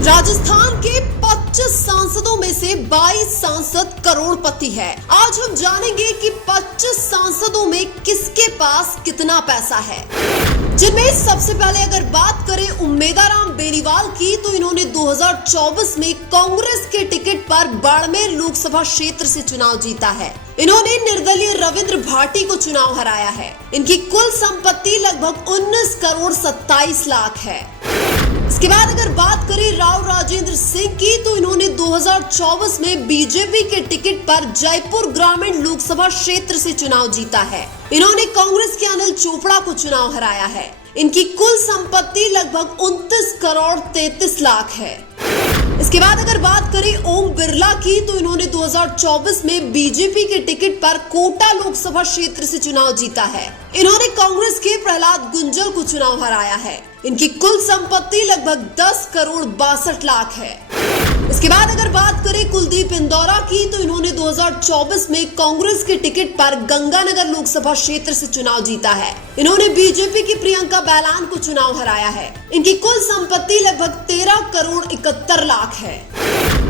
राजस्थान के 25 सांसदों में से 22 सांसद करोड़पति है। आज हम जानेंगे कि 25 सांसदों में किसके पास कितना पैसा है। जिनमें सबसे पहले अगर बात करें उम्मेदाराम बेनीवाल की, तो इन्होंने 2024 में कांग्रेस के टिकट पर बाड़मेर लोकसभा क्षेत्र से चुनाव जीता है। इन्होंने निर्दलीय रविंद्र भाटी को चुनाव हराया है। इनकी कुल संपत्ति लगभग 19 करोड़ 27 लाख है। इसके बाद अगर बात करें राव राजेंद्र सिंह की, तो इन्होंने 2024 में बीजेपी के टिकट पर जयपुर ग्रामीण लोकसभा क्षेत्र से चुनाव जीता है। इन्होंने कांग्रेस के अनिल चोपड़ा को चुनाव हराया है। इनकी कुल संपत्ति लगभग 29 करोड़ 33 लाख है। इसके बाद अगर बात करें ओम बिरला की, तो इन्होंने 2024 में बीजेपी के टिकट पर कोटा लोकसभा क्षेत्र से चुनाव जीता है। इन्होंने कांग्रेस के प्रहलाद गुंजल को चुनाव हराया है। इनकी कुल संपत्ति लगभग 10 करोड़ 62 लाख है। इसके बाद अगर बात करें कुलदीप इंदौरा की, तो इन्होंने 2024 में कांग्रेस के टिकट पर गंगानगर लोकसभा क्षेत्र से चुनाव जीता है। इन्होंने बीजेपी की प्रियंका बैलान को चुनाव हराया है। इनकी कुल संपत्ति लगभग 13 करोड़ 71 लाख है।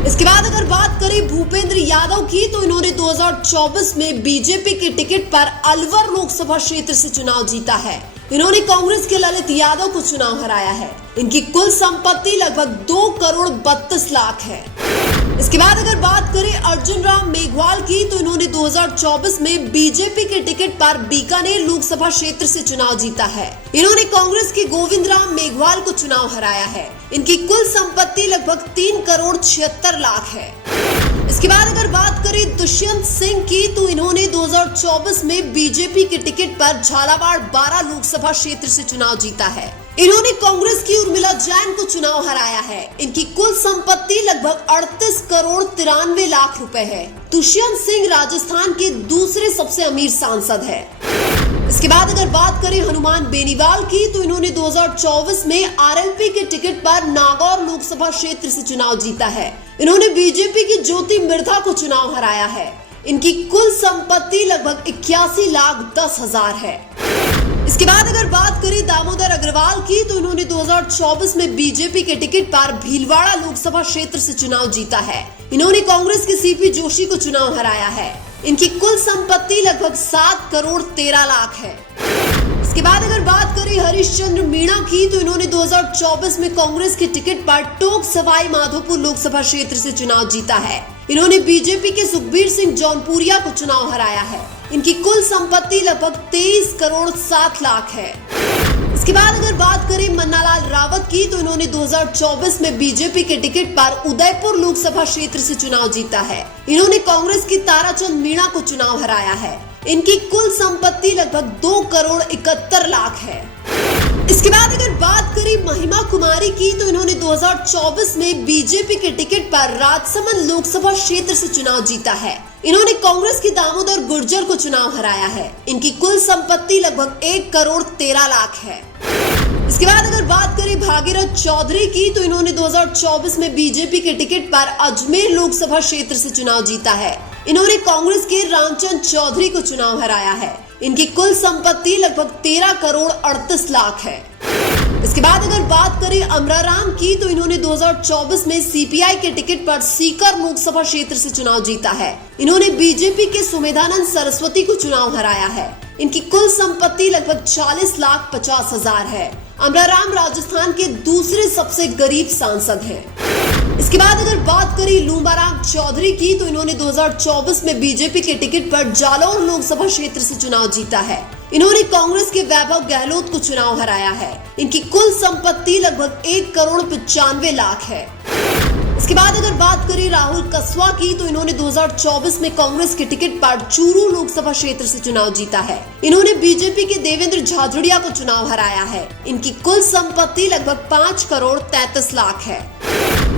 इसके बाद अगर बात करें भूपेंद्र यादव की, तो इन्होंने 2024 में बीजेपी के टिकट पर अलवर लोकसभा क्षेत्र से चुनाव जीता है। इन्होंने कांग्रेस के ललित यादव को चुनाव हराया है। इनकी कुल संपत्ति लगभग 2 करोड़ 32 लाख है। इसके बाद अगर बात करें अर्जुन राम मेघवाल की, तो इन्होंने 2024 में बीजेपी के टिकट पर बीकानेर लोकसभा क्षेत्र से चुनाव जीता है। इन्होंने कांग्रेस के गोविंद राम मेघवाल को चुनाव हराया है। इनकी कुल संपत्ति लगभग 3 करोड़ 76 लाख है। इसके बाद अगर बात करें दुष्यंत सिंह की, तो इन्होंने 2024 में बीजेपी के टिकट पर झालावाड़ 12 लोकसभा क्षेत्र से चुनाव जीता है। इन्होंने कांग्रेस की उर्मिला जैन को चुनाव हराया है। इनकी कुल संपत्ति लगभग 38 करोड़ 93 लाख रुपए है। दुष्यंत सिंह राजस्थान के दूसरे सबसे अमीर सांसद है। इसके बाद अगर बात करें हनुमान बेनीवाल की, तो इन्होंने 2024 में आरएलपी के टिकट पर नागौर लोकसभा क्षेत्र से चुनाव जीता है। इन्होंने बीजेपी की ज्योति मिर्धा को चुनाव हराया है। इनकी कुल संपत्ति लगभग 81 लाख 10 हजार है। इसके बाद अगर बात करें दामोदर अग्रवाल की, तो इन्होंने 2024 में बीजेपी के टिकट पर भीलवाड़ा लोकसभा क्षेत्र से चुनाव जीता है। इन्होंने कांग्रेस के सीपी जोशी को चुनाव हराया है। इनकी कुल संपत्ति लगभग 7 करोड़ 13 लाख है। इसके बाद अगर बात करें हरिश्चंद्र मीणा की, तो इन्होंने 2024 में कांग्रेस के टिकट पर टोक सवाई माधोपुर लोकसभा क्षेत्र से चुनाव जीता है। इन्होंने बीजेपी के सुखबीर सिंह जौनपुरिया को चुनाव हराया है। इनकी कुल संपत्ति लगभग 23 करोड़ 7 लाख है। इसके बाद अगर बात करें मन्नालाल रावत की, तो इन्होंने 2024 में बीजेपी के टिकट पर उदयपुर लोकसभा क्षेत्र से चुनाव जीता है। इन्होंने कांग्रेस की ताराचंद मीणा को चुनाव हराया है। इनकी कुल संपत्ति लगभग 2 करोड़ 71 लाख है। इसके बाद अगर बात करें महिमा कुमारी की, तो इन्होंने 2024 में बीजेपी के टिकट पर राजसमंद लोकसभा क्षेत्र से चुनाव जीता है। इन्होंने कांग्रेस की दामोदर गुर्जर को चुनाव हराया है। इनकी कुल संपत्ति लगभग 1 करोड़ 13 लाख है। इसके बाद अगर बात करें भागीरथ चौधरी की, तो इन्होंने 2024 में बीजेपी के टिकट पर अजमेर लोकसभा क्षेत्र से चुनाव जीता है। इन्होंने कांग्रेस के रामचंद्र चौधरी को चुनाव हराया है। इनकी कुल संपत्ति लगभग 13 करोड़ 38 लाख है। इसके बाद अगर बात करें अमराराम की, तो इन्होंने 2024 में सीपीआई के टिकट पर सीकर लोकसभा क्षेत्र से चुनाव जीता है। इन्होंने बीजेपी के सुमेधानंद सरस्वती को चुनाव हराया है। इनकी कुल संपत्ति लगभग 40 लाख 50 हजार है। अमराराम राजस्थान के दूसरे सबसे गरीब सांसद हैं। इसके बाद अगर बात करें लूम्बाराम चौधरी की, तो इन्होंने 2024 में बीजेपी के टिकट पर जालौर लोकसभा क्षेत्र से चुनाव जीता है। इन्होंने कांग्रेस के वैभव गहलोत को चुनाव हराया है। इनकी कुल संपत्ति लगभग 1 करोड़ 95 लाख है। इसके बाद अगर बात करें राहुल कसवा की, तो इन्होंने 2024 में कांग्रेस के टिकट पर चूरू लोकसभा क्षेत्र से चुनाव जीता है। इन्होंने बीजेपी के देवेंद्र झाझड़िया को चुनाव हराया है। इनकी कुल संपत्ति लगभग 5 करोड़ 33 लाख है।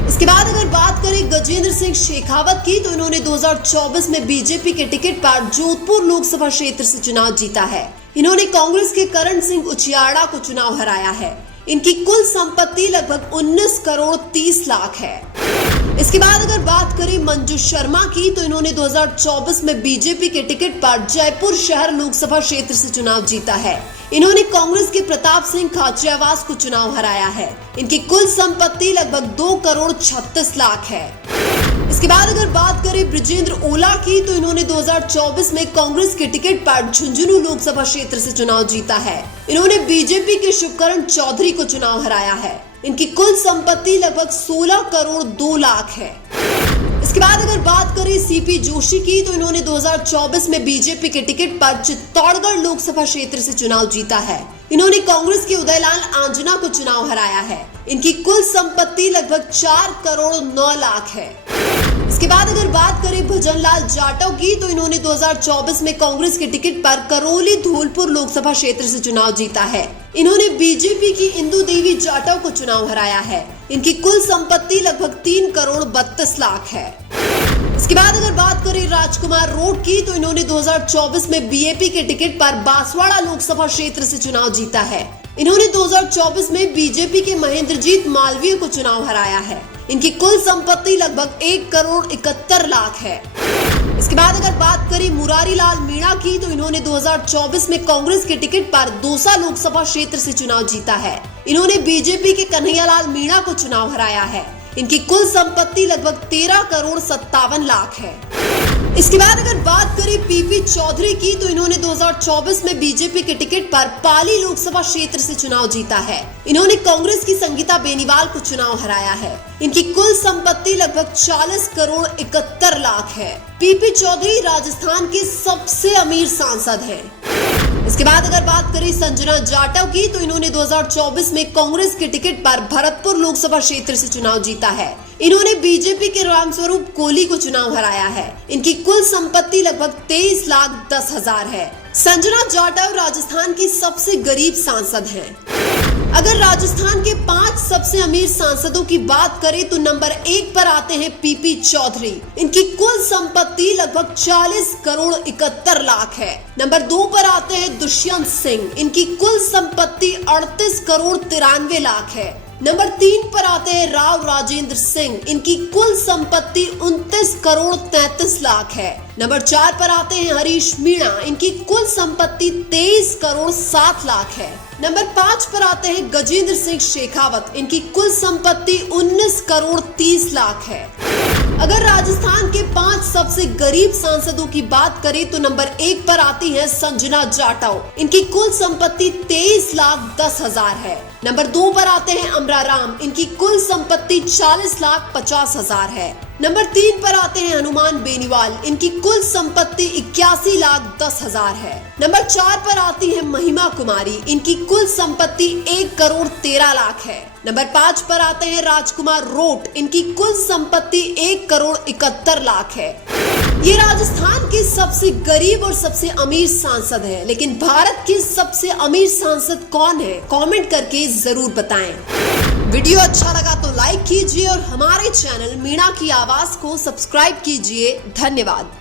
इसके बाद अगर बात करें गजेंद्र सिंह शेखावत की, तो इन्होंने 2024 में बीजेपी के टिकट पर जोधपुर लोकसभा क्षेत्र से चुनाव जीता है। इन्होंने कांग्रेस के करण सिंह उचियाड़ा को चुनाव हराया है। इनकी कुल संपत्ति लगभग 19 करोड़ 30 लाख है। इसके बाद अगर बात करें मंजू शर्मा की, तो इन्होंने 2024 में बीजेपी के टिकट पर जयपुर शहर लोकसभा क्षेत्र से चुनाव जीता है। इन्होंने कांग्रेस के प्रताप सिंह खाचरियावास को चुनाव हराया है। इनकी कुल संपत्ति लगभग 2 करोड़ 36 लाख है। इसके बाद अगर बात करें ब्रिजेंद्र ओला की, तो इन्होंने 2024 में कांग्रेस के टिकट पर झुंझुनू लोकसभा क्षेत्र से चुनाव जीता है। इन्होंने बीजेपी के शुभकरण चौधरी को चुनाव हराया है। इनकी कुल संपत्ति लगभग 16 करोड़ 2 लाख है। इसके बाद अगर बात करें सीपी जोशी की, तो इन्होंने 2024 में बीजेपी के टिकट पर चित्तौड़गढ़ लोकसभा क्षेत्र से चुनाव जीता है। इन्होंने कांग्रेस के उदयलाल आंजना को चुनाव हराया है। इनकी कुल संपत्ति लगभग 4 करोड़ 9 लाख है। इसके बाद अगर बात करें भजनलाल जाटव की, तो इन्होंने 2024 में कांग्रेस के टिकट पर करौली धौलपुर लोकसभा क्षेत्र से चुनाव जीता है। इन्होंने बीजेपी की इंदु देवी जाटव को चुनाव हराया है। इनकी कुल संपत्ति लगभग 3 करोड़ 32 लाख है। इसके बाद अगर बात करें राजकुमार रोड की, तो इन्होंने 2024 में बीएपी के टिकट पर बांसवाड़ा लोकसभा क्षेत्र से चुनाव जीता है। इन्होंने 2024 में बीजेपी के महेंद्रजीत मालवीय को चुनाव हराया है। इनकी कुल संपत्ति लगभग 1 करोड़ 71 लाख है। इसके बाद अगर बात करें मुरारी लाल मीणा की, तो इन्होंने 2024 में कांग्रेस के टिकट पर दौसा लोकसभा क्षेत्र से चुनाव जीता है। इन्होंने बीजेपी के कन्हैयालाल मीणा को चुनाव हराया है। इनकी कुल संपत्ति लगभग 13 करोड़ 57 लाख है। इसके बाद अगर बात करें पीपी चौधरी की, तो इन्होंने 2024 में बीजेपी के टिकट पर पाली लोकसभा क्षेत्र से चुनाव जीता है। इन्होंने कांग्रेस की संगीता बेनीवाल को चुनाव हराया है। इनकी कुल संपत्ति लगभग 40 करोड़ 71 लाख है। पीपी चौधरी राजस्थान के सबसे अमीर सांसद हैं। इसके बाद अगर बात करें संजना जाटव की, तो इन्होंने 2024 में कांग्रेस के टिकट पर भरतपुर लोकसभा क्षेत्र से चुनाव जीता है। इन्होंने बीजेपी के रामस्वरूप कोहली को चुनाव हराया है। इनकी कुल संपत्ति लगभग 23 लाख 10 हजार है। संजना जाटव राजस्थान की सबसे गरीब सांसद हैं। अगर राजस्थान के 5 सबसे अमीर सांसदों की बात करें, तो नंबर 1 पर आते हैं पीपी चौधरी। इनकी कुल संपत्ति लगभग 40 करोड़ 71 लाख है। नंबर 2 पर आते हैं दुष्यंत सिंह। इनकी कुल संपत्ति 38 करोड़ 93 लाख है। नंबर 3 पर आते हैं राव राजेंद्र सिंह। इनकी कुल संपत्ति 29 करोड़ 33 लाख है। नंबर 4 पर आते हैं हरीश मीणा। इनकी कुल संपत्ति 23 करोड़ 7 लाख है। नंबर 5 पर आते हैं गजेंद्र सिंह शेखावत। इनकी कुल संपत्ति 19 करोड़ 30 लाख है। अगर राजस्थान के 5 सबसे गरीब सांसदों की बात करें, तो नंबर 1 पर आती है संजना जाटव। इनकी कुल संपत्ति 23 लाख 10 हजार है। नंबर 2 पर आते हैं अमरा राम। इनकी कुल संपत्ति 40 लाख 50 हजार है। नंबर 3 पर आते हैं हनुमान बेनीवाल। इनकी कुल संपत्ति 81 लाख 10 हजार है। नंबर 4 पर आती है महिमा कुमारी। इनकी कुल संपत्ति 1 करोड़ 13 लाख है। नंबर 5 पर आते हैं राजकुमार रोट। इनकी कुल संपत्ति 1 करोड़ 71 लाख है। ये राजस्थान के सबसे गरीब और सबसे अमीर सांसद हैं। लेकिन भारत के सबसे अमीर सांसद कौन है? कमेंट करके जरूर बताएं। वीडियो अच्छा लगा तो लाइक कीजिए और हमारे चैनल मीणा की आवाज को सब्सक्राइब कीजिए। धन्यवाद।